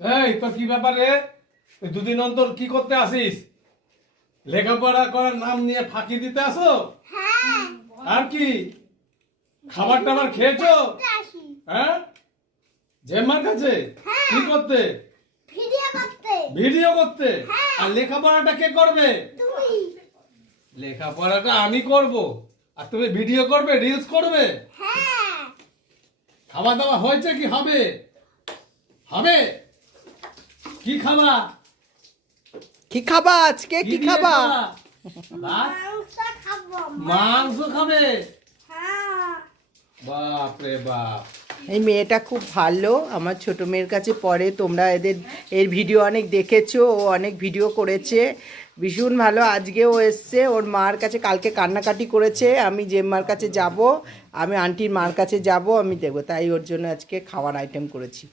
এই তো কি ব্যাপার রে? তুই দুদিন অন্তর কি করতে আসিস? লেখাপড়া করার নাম নিয়ে ফাঁকি দিতে আসো? আর কি খাবার টাবার খেয়েছো? হ্যাঁ, জেম্মার কাছে কি করতে? ভিডিও করতে। আর লেখাপড়াটা কে করবে? লেখাপড়াটা আমি করব, আর তুমি ভিডিও করবে, রিলস করবে। খাওয়া দাওয়া হয়েছে কি হবে? হবে কি খাবা? কি খাবা আজকে? কি দিয়ে খাবা? ভাত? মাংস খাবে? বাপ রে বাপ। এই মেয়েটা খুব ভালো, আমার ছোট মেয়ের কাছে পড়ে। তোমরা এর ভিডিও অনেক দেখেছো, ও অনেক ভিডিও করেছে, ভীষণ ভালো। আজকেও এসছে ওর মার কাছে, কালকে কান্নাকাটি করেছে আমি জেম্মার কাছে যাব, আমি আন্টির মার কাছে যাব, আমি দেখবো, তাই ওর জন্য আজকে খাওয়ার আইটেম করেছি।